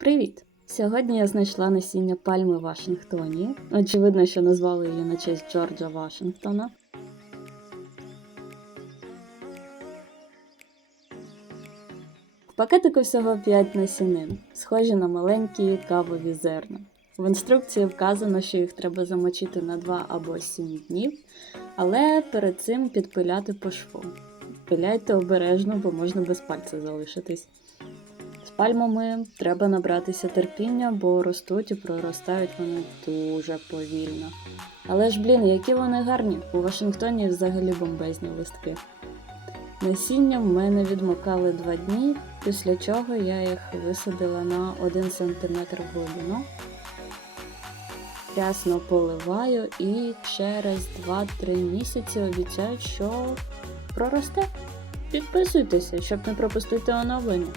Привіт! Сьогодні я знайшла насіння пальми в Вашингтоні. Очевидно, що назвали її на честь Джорджа Вашингтона. В пакетику всього 5 насінин, схожі на маленькі кавові зерна. В інструкції вказано, що їх треба замочити на 2 або 7 днів, але перед цим підпиляти по шву. Пиляйте обережно, бо можна без пальця залишитись. Пальмами треба набратися терпіння, бо ростуть і проростають вони дуже повільно. Але ж, блін, які вони гарні! У Вашингтоні взагалі бомбезні листки. Насіння в мене відмокали два дні, після чого я їх висадила на 1 см глибину. Рясно поливаю і через 2-3 місяці обіцяють, що проросте. Підписуйтеся, щоб не пропустити оновлення.